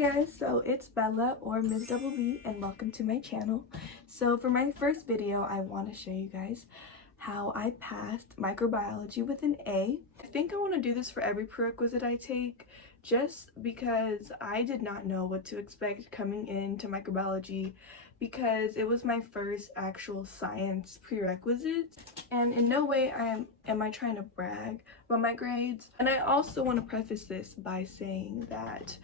Hey guys, so it's Bella or MizDoubleB and welcome to my channel. So for my first video, I want to show you guys how I passed microbiology with an A. I think I want to do this for every prerequisite I take just because I did not know what to expect coming into microbiology because it was my first actual science prerequisite, and in no way am I trying to brag about my grades. And I also want to preface this by saying that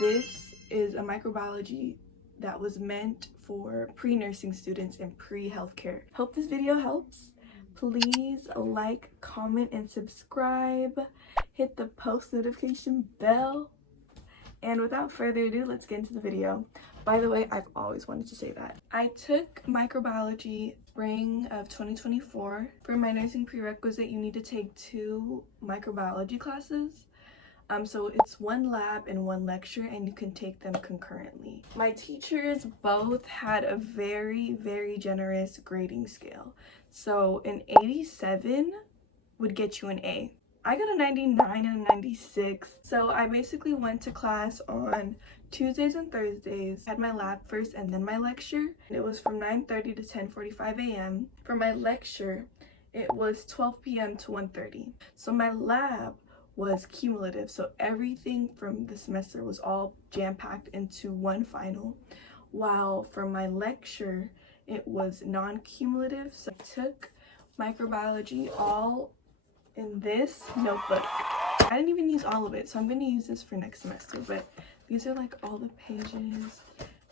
this is a microbiology that was meant for pre-nursing students and pre-healthcare. Hope this video helps. Please like, comment, and subscribe. Hit the post notification bell. And without further ado, let's get into the video. By the way, I've always wanted to say that. I took microbiology spring of 2024. For my nursing prerequisite, you need to take 2 microbiology classes. So it's 1 lab and 1 lecture, and you can take them concurrently. My teachers both had a very generous grading scale. So an 87 would get you an A. I got a 99 and a 96. So I basically went to class on Tuesdays and Thursdays. I had my lab first and then my lecture. It was from 9:30 to 10:45 a.m. For my lecture, it was 12 p.m. to 1:30. So my lab was cumulative, so everything from the semester was all jam-packed into one final, while for my lecture it was non-cumulative. So I took microbiology all in this notebook. I didn't even use all of it, so I'm going to use this for next semester, but these are like all the pages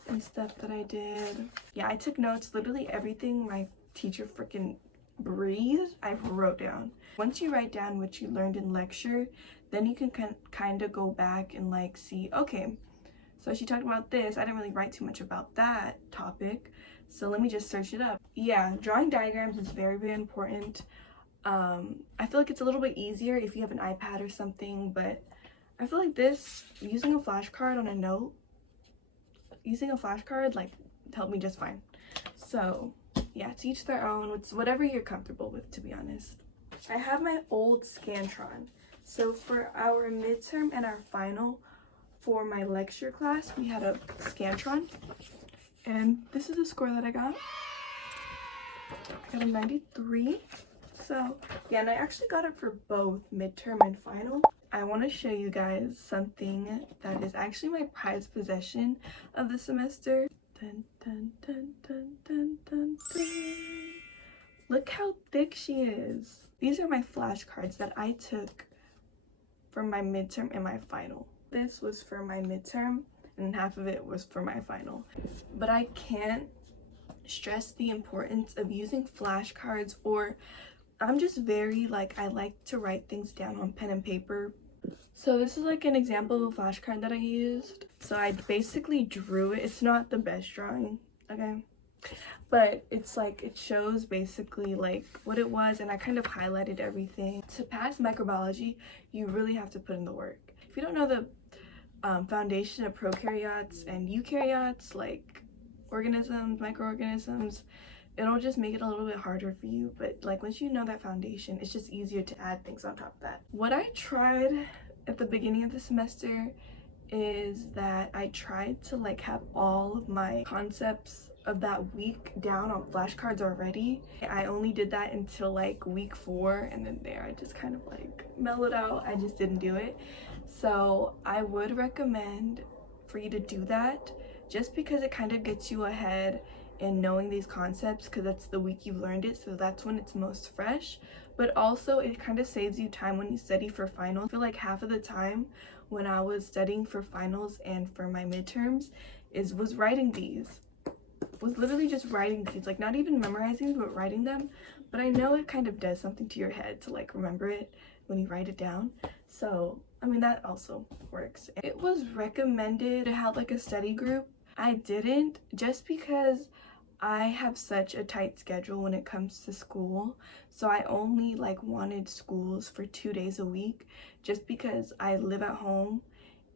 and stuff that I did. Yeah, I took notes. Literally everything my teacher freaking breathed, I wrote down. Once you write down what you learned in lecture, then you can kind of go back and like see, okay, so she talked about this. I didn't really write too much about that topic, so let me just search it up. Yeah, drawing diagrams is very important. I feel like it's a little bit easier if you have an iPad or something, but I feel like this, using a flashcard on a note, like helped me just fine. So yeah, to each their own. It's whatever you're comfortable with, to be honest. I have my old Scantron. So for our midterm and our final for my lecture class, we had a Scantron, and this is the score that I got. I got a 93. So yeah, and I actually got it for both midterm and final. I want to show you guys something that is actually my prized possession of the semester. Dun, dun, dun, dun, dun, dun, dun. Look how thick she is. These are my flashcards that I took for my midterm and my final. This was for my midterm and half of it was for my final. But I can't stress the importance of using flashcards, or I'm just very like, I like to write things down on pen and paper. So this is like an example of a flashcard that I used. So I basically drew it. It's not the best drawing, okay? But it's like, it shows basically like what it was, and I kind of highlighted everything. To pass microbiology, you really have to put in the work. If you don't know the foundation of prokaryotes and eukaryotes, like organisms, microorganisms, it'll just make it a little bit harder for you. But like once you know that foundation, it's just easier to add things on top of that. What I tried at the beginning of the semester is that I tried to like have all of my concepts of that week down on flashcards already. I only did that until like week 4, and then there I just kind of like mellowed out. I just didn't do it. So I would recommend for you to do that, just because it kind of gets you ahead in knowing these concepts, because that's the week you've learned it, so that's when it's most fresh. But also it kind of saves you time when you study for finals. I feel like half of the time when I was studying for finals and for my midterms was writing these. Was literally just writing these, like not even memorizing, but writing them. But I know it kind of does something to your head to like remember it when you write it down. So I mean, that also works. It was recommended to have like a study group. I didn't, just because I have such a tight schedule when it comes to school. So I only like wanted schools for 2 days a week, just because I live at home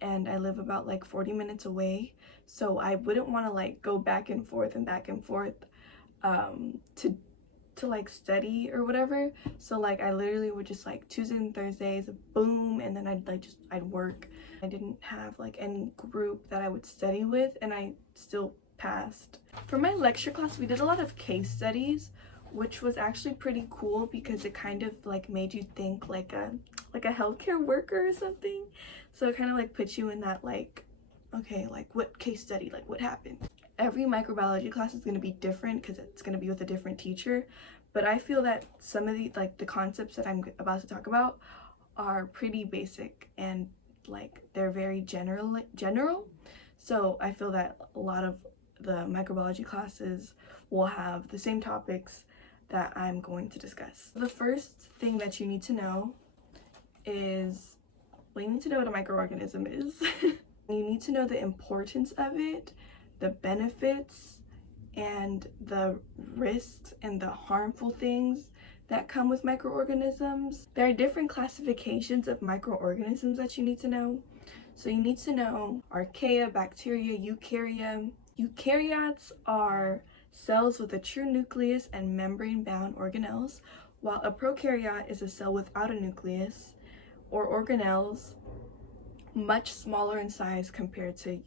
and I live about like 40 minutes away. So I wouldn't want to like go back and forth to to like study or whatever. So like I literally would just like Tuesdays and Thursdays, boom, and then I'd work. I didn't have like any group that I would study with, and I still passed. For my lecture class, we did a lot of case studies, which was actually pretty cool because it kind of like made you think like a healthcare worker or something. So it kind of like puts you in that like, okay, like what case study, like what happened. Every microbiology class is going to be different because it's going to be with a different teacher, but I feel that some of the like the concepts that I'm about to talk about are pretty basic and like they're very general. So I feel that a lot of the microbiology classes will have the same topics that I'm going to discuss. The first thing that you need to know is, well, you need to know what a microorganism is. You need to know the importance of it, the benefits, and the risks and the harmful things that come with microorganisms. There are different classifications of microorganisms that you need to know. So you need to know archaea, bacteria, eukarya. Eukaryotes are cells with a true nucleus and membrane-bound organelles, while a prokaryote is a cell without a nucleus or organelles, much smaller in size compared to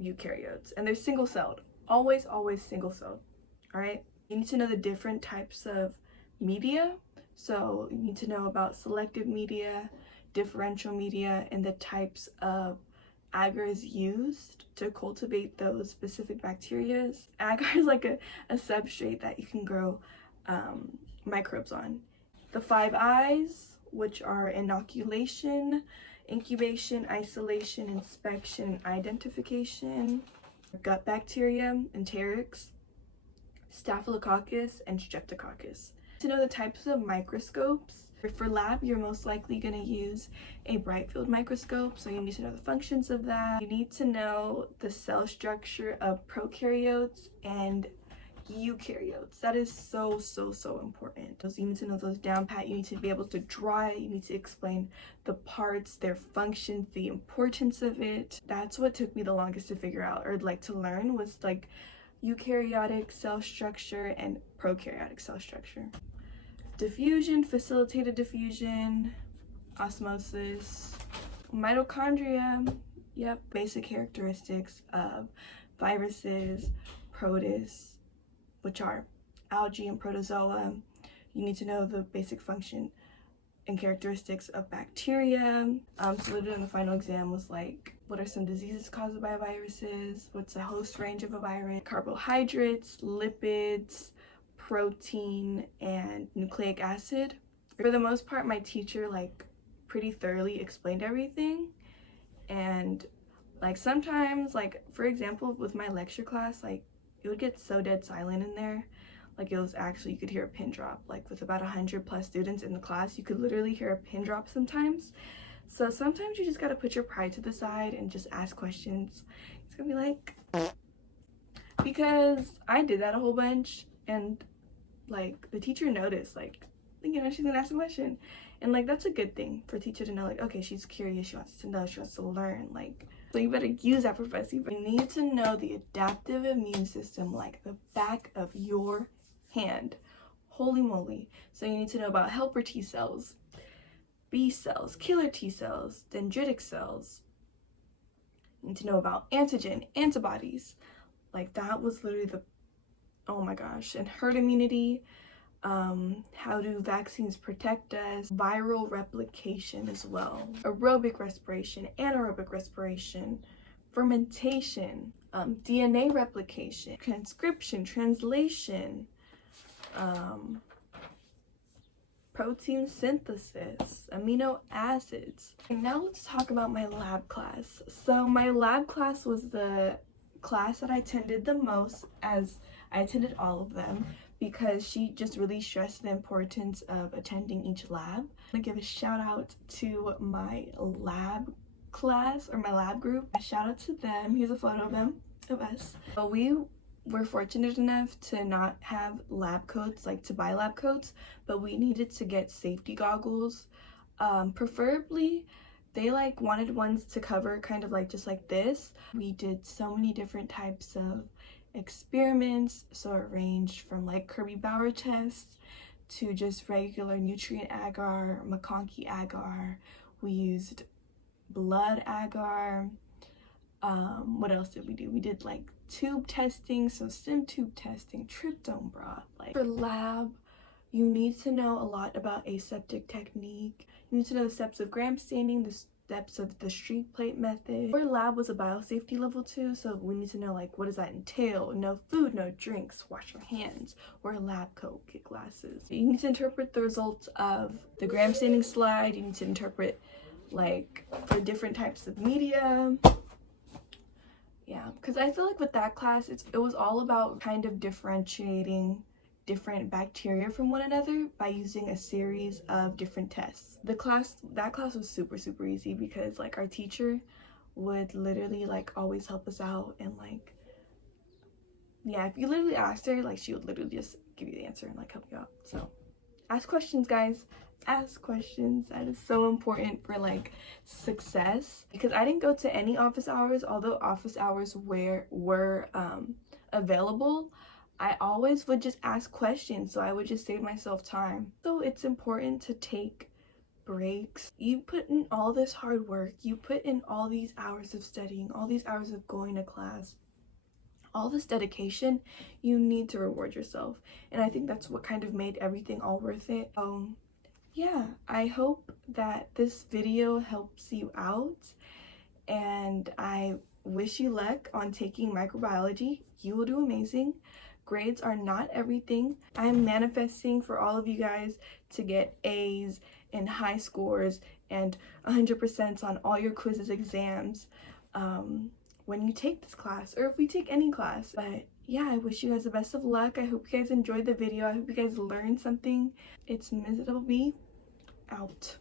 eukaryotes. And they're single-celled, always single-celled, all right? You need to know the different types of media. So you need to know about selective media, differential media, and the types of agars used to cultivate those specific bacteria. Agar is like a substrate that you can grow microbes on. The 5 I's, which are inoculation, incubation, isolation, inspection, and identification. Gut bacteria, enterics, staphylococcus, and streptococcus. To know the types of microscopes, for lab, you're most likely going to use a bright field microscope, so you need to know the functions of that. You need to know the cell structure of prokaryotes and eukaryotes. That is so important. So you need to know those down pat. You need to be able to draw it. You need to explain the parts, their functions, the importance of it. That's what took me the longest to figure out, or like to learn, was like eukaryotic cell structure and prokaryotic cell structure. Diffusion, facilitated diffusion, osmosis, mitochondria, yep, basic characteristics of viruses, protists, which are algae and protozoa. You need to know the basic function and characteristics of bacteria. So literally the final exam was like, what are some diseases caused by viruses? What's the host range of a virus? Carbohydrates, lipids, protein, and nucleic acid. For the most part, my teacher like pretty thoroughly explained everything, and like sometimes, like for example with my lecture class, like it would get so dead silent in there, like it was actually, you could hear a pin drop. Like with about 100+ students in the class, you could literally hear a pin drop sometimes. So sometimes you just gotta put your pride to the side and just ask questions. It's gonna be like, because I did that a whole bunch, and like the teacher noticed, like, you know, she's gonna ask a question, and like that's a good thing for a teacher to know, like, okay, she's curious, she wants to know, she wants to learn. Like, so you better use that, professor. You need to know the adaptive immune system like the back of your hand. Holy moly. So you need to know about helper T cells, B cells, killer T cells, dendritic cells. You need to know about antigen, antibodies. Like that was literally the, oh my gosh. And herd immunity, how do vaccines protect us, viral replication as well, aerobic respiration, anaerobic respiration, fermentation, DNA replication, transcription, translation, protein synthesis, amino acids. And now let's talk about my lab class. So my lab class was the class that I attended the most, as I attended all of them, because she just really stressed the importance of attending each lab. I'm gonna give a shout out to my lab class, or my lab group. A shout out to them. Here's a photo of them, of us. So we were fortunate enough to not have lab coats, like to buy lab coats, but we needed to get safety goggles. Preferably they like wanted ones to cover kind of like just like this. We did so many different types of experiments, so it ranged from like Kirby Bauer tests to just regular nutrient agar, McConkey agar. We used blood agar. What else did we do? We did like tube testing, so stem tube testing, tryptone broth. Like for lab, you need to know a lot about aseptic technique. You need to know the steps of gram staining, the steps of the streak plate method. Our lab was a biosafety level 2, so we need to know like what does that entail? No food, no drinks, wash your hands, wear a lab coat, get glasses. You need to interpret the results of the gram staining slide. You need to interpret like for different types of media. Yeah, because I feel like with that class, it was all about kind of differentiating different bacteria from one another by using a series of different tests. That class was super easy because like our teacher would literally like always help us out, and like, yeah, if you literally asked her, like she would literally just give you the answer and like help you out. So ask questions, guys. Ask questions. That is so important for like success, because I didn't go to any office hours, although office hours were available. I always would just ask questions, so I would just save myself time. So it's important to take breaks. You put in all this hard work, you put in all these hours of studying, all these hours of going to class, all this dedication. You need to reward yourself, and I think that's what kind of made everything all worth it. Yeah, I hope that this video helps you out, and I wish you luck on taking microbiology. You will do amazing. Grades are not everything. I'm manifesting for all of you guys to get A's and high scores and 100% on all your quizzes, exams, when you take this class, or if we take any class. But yeah, I wish you guys the best of luck. I hope you guys enjoyed the video. I hope you guys learned something. It's MizDoubleB out.